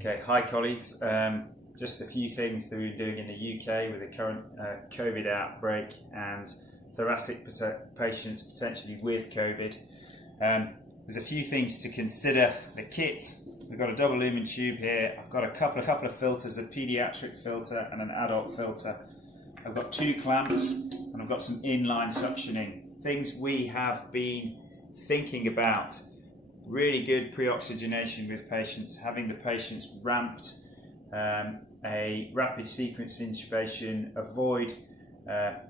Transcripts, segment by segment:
Okay, hi colleagues. Just a few things that we're doing in the UK with the current COVID outbreak and thoracic patients potentially with COVID. There's a few things to consider. The kit, we've got a double lumen tube here. I've got a couple of filters, a pediatric filter and an adult filter. I've got 2 clamps and I've got some inline suctioning. Things we have been thinking about. Really good pre-oxygenation with patients, having the patients ramped, a rapid sequence intubation, avoid bag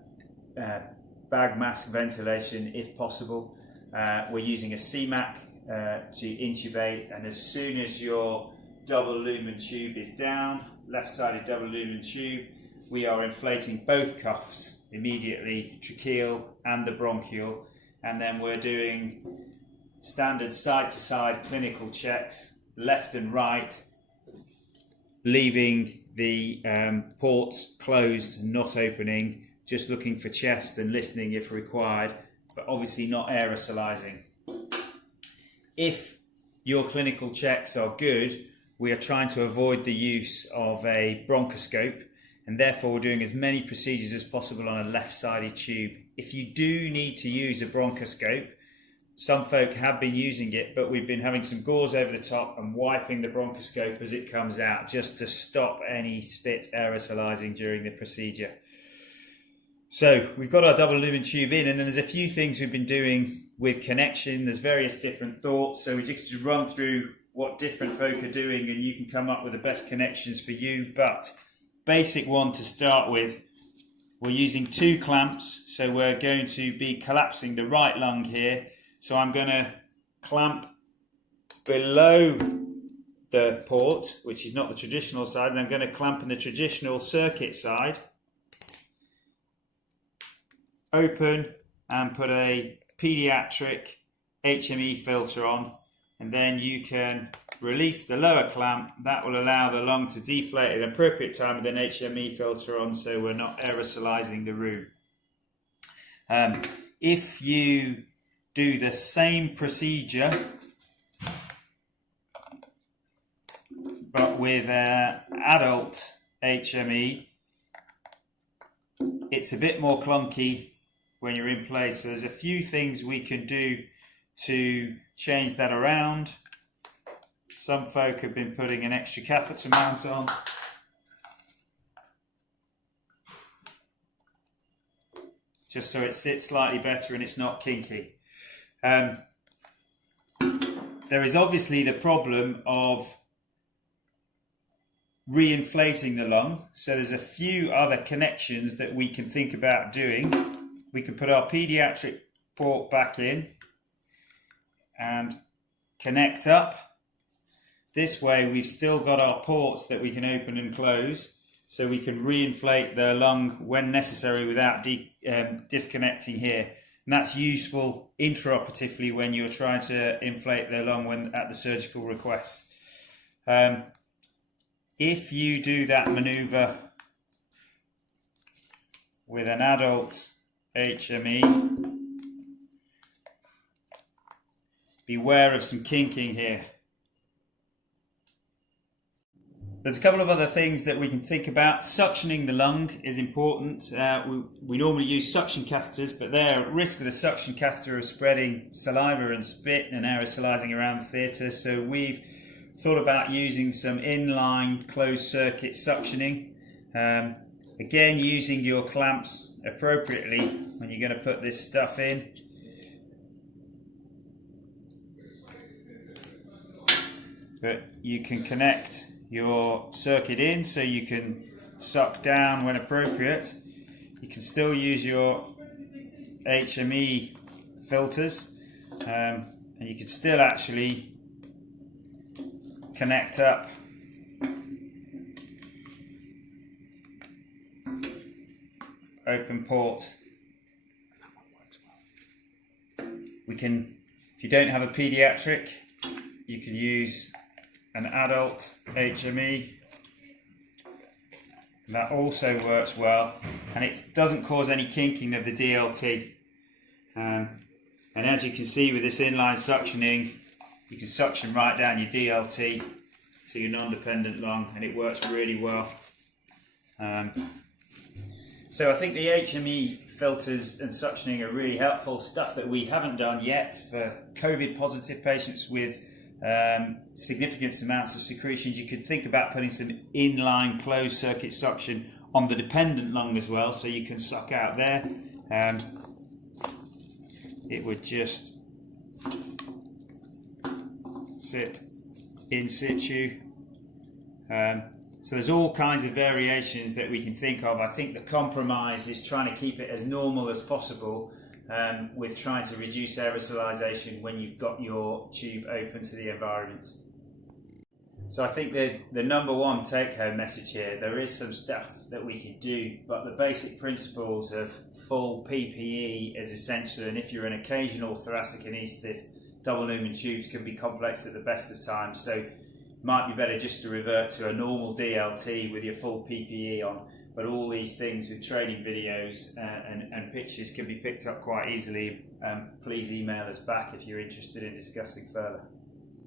mask ventilation if possible. We're using a CMAC to intubate, and as soon as your double lumen tube is down, left-sided double lumen tube, we are inflating both cuffs immediately, tracheal and the bronchial, and then we're doing standard side-to-side clinical checks, left and right, leaving the ports closed, not opening, just looking for chest and listening if required, but obviously not aerosolizing. If your clinical checks are good, we are trying to avoid the use of a bronchoscope, and therefore we're doing as many procedures as possible on a left-sided tube. If you do need to use a bronchoscope, some folk have been using it, but we've been having some gauze over the top and wiping the bronchoscope as it comes out just to stop any spit aerosolizing during the procedure. So we've got our double lumen tube in, and then there's a few things we've been doing with connection. There's various different thoughts, so we just run through what different folk are doing and you can come up with the best connections for you. But basic one to start with, we're using 2 clamps, so we're going to be collapsing the right lung here. So I'm going to clamp below the port, which is not the traditional side, and I'm going to clamp in the traditional circuit side, open and put a pediatric HME filter on, and then you can release the lower clamp. That will allow the lung to deflate at an appropriate time with an HME filter on, so we're not aerosolizing the room. If you do the same procedure but with adult HME, it's a bit more clunky when you're in place. So there's a few things we can do to change that around. Some folk have been putting an extra catheter mount on. Just so it sits slightly better and it's not kinky. There is obviously the problem of re-inflating the lung, so there's a few other connections that we can think about doing. We can put our pediatric port back in and connect up. This way we've still got our ports that we can open and close, so we can re-inflate the lung when necessary without disconnecting here. And that's useful intraoperatively when you're trying to inflate the lung when at the surgical request. If you do that maneuver with an adult HME, beware of some kinking here. There's a couple of other things that we can think about. Suctioning the lung is important. We normally use suction catheters, but they're at risk with a suction catheter of spreading saliva and spit and aerosolizing around the theatre. So we've thought about using some inline closed circuit suctioning. Again, using your clamps appropriately when you're going to put this stuff in. But you can connect your circuit in so you can suck down when appropriate. You can still use your HME filters, and you can still actually connect up open port. We can, if you don't have a pediatric, you can use an adult HME. That also works well, and it doesn't cause any kinking of the DLT. And as you can see with this inline suctioning, you can suction right down your DLT to your non-dependent lung, and it works really well. So I think the HME filters and suctioning are really helpful, stuff that we haven't done yet for COVID positive patients with significant amounts of secretions. You could think about putting some inline closed circuit suction on the dependent lung as well, so you can suck out there. It would just sit in situ. So there's all kinds of variations that we can think of. I think the compromise is trying to keep it as normal as possible, with trying to reduce aerosolization when you've got your tube open to the environment. So I think the number one take-home message here, there is some stuff that we can do, but the basic principles of full PPE is essential, and if you're an occasional thoracic anaesthetist, double lumen tubes can be complex at the best of times, so it might be better just to revert to a normal DLT with your full PPE on. But all these things with training videos and pictures can be picked up quite easily. Please email us back if you're interested in discussing further.